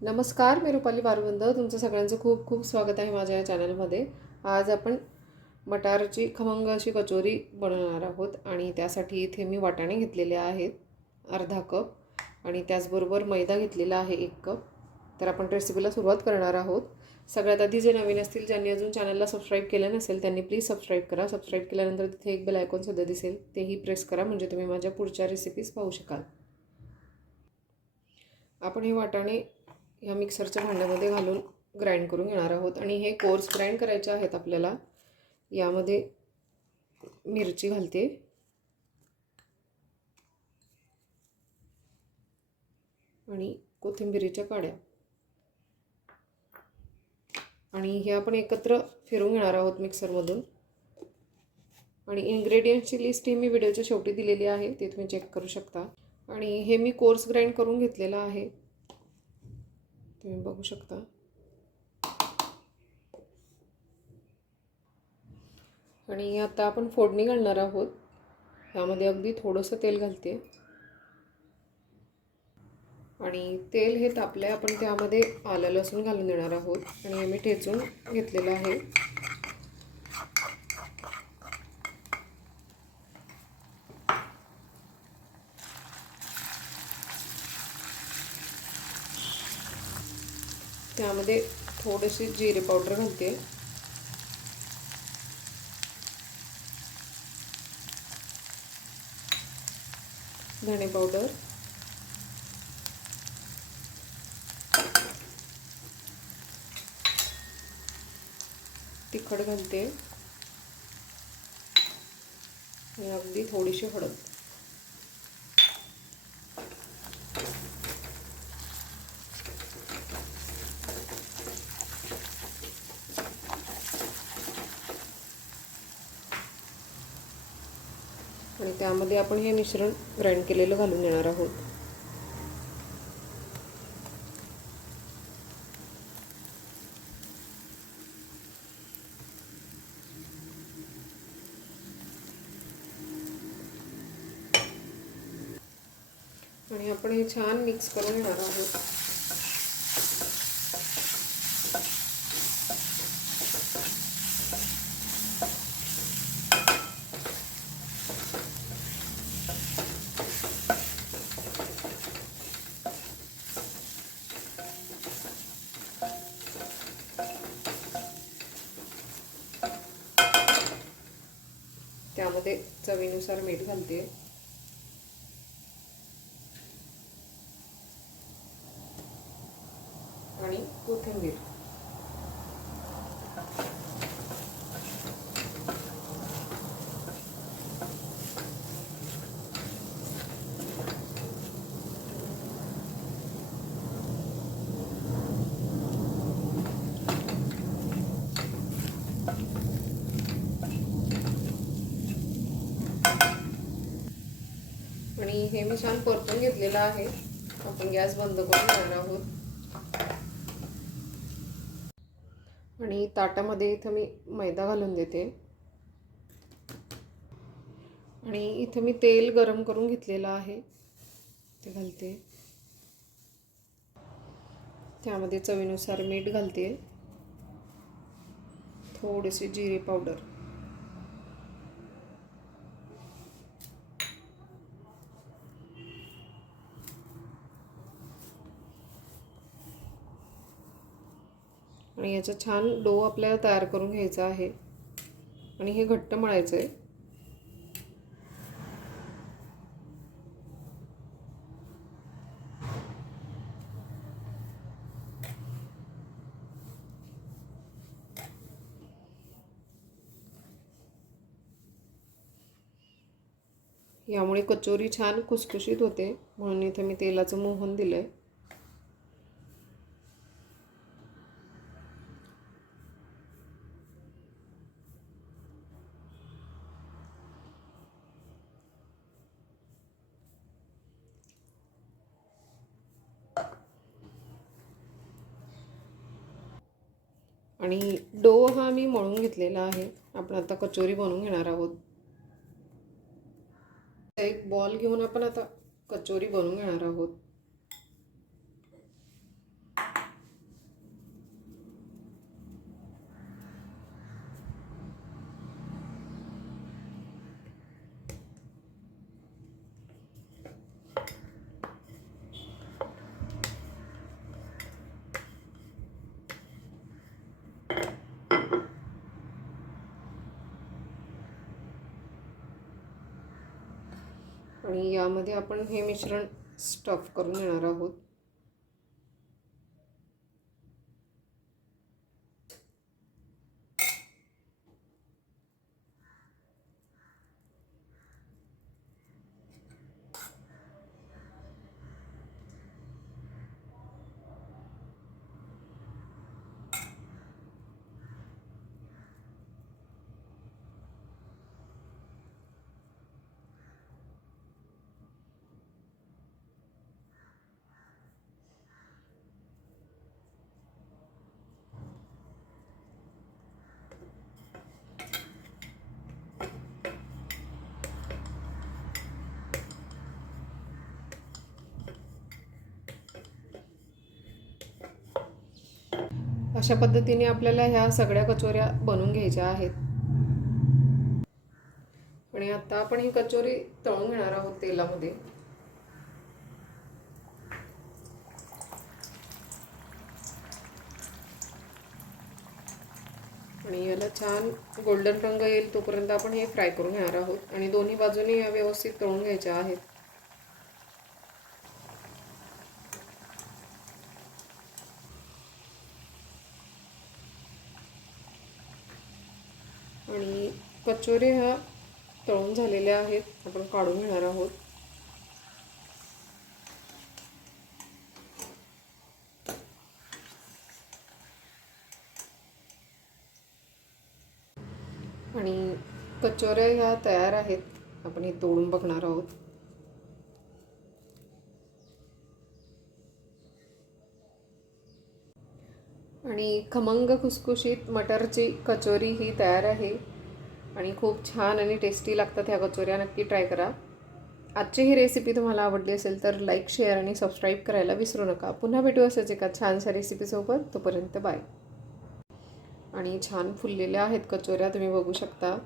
नमस्कार, मी रुपाली बारवंद. तुमचं सगळ्यांचं खूप खूप स्वागत आहे माझ्या या चॅनलमध्ये. आज आपण मटारची खमंग अशी कचोरी बनवणार आहोत आणि त्यासाठी इथे मी वाटाणे घेतलेले आहेत अर्धा कप आणि त्याचबरोबर मैदा घेतलेला आहे 1 कप. तर आपण रेसिपीला सुरुवात करणार आहोत. सगळ्यात आधी जे नवीन असतील, ज्यांनी अजून चॅनलला सबस्क्राईब केलं नसेल, त्यांनी प्लीज सबस्क्राईब करा. सबस्क्राईब केल्यानंतर तिथे एक बेल आयकॉनसुद्धा दिसेल, तेही प्रेस करा म्हणजे तुम्ही माझ्या पुढच्या रेसिपीज पाहू शकाल. आपण हे वाटाणे ह्या मिक्सरच्या भांड्यामध्ये घालून ग्राइंड करून घेणार आहोत आणि हे कोर्स ग्राइंड करायचे आहेत आपल्याला. यामध्ये मिरची घालते आणि कोथिंबीरीच्या काड्या आणि हे आपण एकत्र फिरवून घेणार आहोत मिक्सरमधून. आणि इन्ग्रेडियंट्सची लिस्ट ही मी व्हिडिओच्या शेवटी दिलेली आहे, ते तुम्ही चेक करू शकता. आणि हे मी कोर्स ग्राइंड करून घेतलेलं आहे, तुम्ही बघू शकता. आणि आता आपण फोडणी घालणार आहोत. यामध्ये अगदी थोडंसं तेल घालते आणि तेल हे तापले, आपण त्यामध्ये आलं लसूण घालून देणार आहोत आणि हे मी ठेचून घेतलेलं आहे. त्यामध्ये थोडीशी जिरे पावडर घालते, धणे पावडर, तिखट घालते आणि अगदी थोडीशी हळद. आणि त्यामध्ये आपण हे मिश्रण ग्राइंड केलेलं घालून देणार आहोत. आणि आपण हे छान मिक्स करून घेणार आहोत. त्यामध्ये चवीनुसार मीठ घालते आणि कोथिंबीर. आणि हे मी छान परतून घेतलेलं आहे. आपण गॅस बंद करून घेणार आहोत. आणि ताटामध्ये इथं मी मैदा घालून देते आणि इथं मी तेल गरम करून घेतलेलं आहे, ते घालते. त्यामध्ये चवीनुसार मीठ घालते, थोडेसे जिरे पावडर आणि याचा छान डो आपल्याला तयार करून घ्यायचा आहे आणि हे घट्ट मळायचं आहे. यामुळे कचोरी छान खुसखुशीत होते, म्हणून इथे मी तेलाचं मोहन दिलंय. आणि डो हा मी मळून घेतलेला आहे. आपण आता कचोरी बनवून घेणार आहोत. एक बॉल घेऊन आपण आता कचोरी बनवून घेणार आहोत. आणि यामध्ये आपण हे मिश्रण स्टफ करून घेणार आहोत. अशा पद्धतीने आपल्याला ह्या सगळ्या कचोऱ्या बनवून घ्यायच्या आहेत. आणि आता आपण ही कचोरी तळून घेणार आहोत तेलामध्ये. आणि याला छान गोल्डन रंग येईल तोपर्यंत आपण हे फ्राय करून घेणार आहोत आणि दोन्ही बाजूनी या व्यवस्थित तळून घ्यायच्या आहेत. आणि कचोरी ह्या तळून झालेल्या आहेत, आपण काढून घेणार आहोत. आणि कचोऱ्या ह्या तयार आहेत, आपण हे तोडून बघणार आहोत. आणि खमंग खुसखुशीत मटरची कचोरी ही तयार आहे आणि खूप छान आणि टेस्टी लागतात ह्या कचोऱ्या. नक्की ट्राय करा. आजची ही रेसिपी तुम्हाला आवडली असेल तर लाईक, शेअर आणि सबस्क्राईब करायला विसरू नका. पुन्हा भेटू असेच एका छानशा रेसिपीसोबत. तोपर्यंत बाय. आणि छान फुललेल्या आहेत कचोऱ्या, तुम्ही बघू शकता.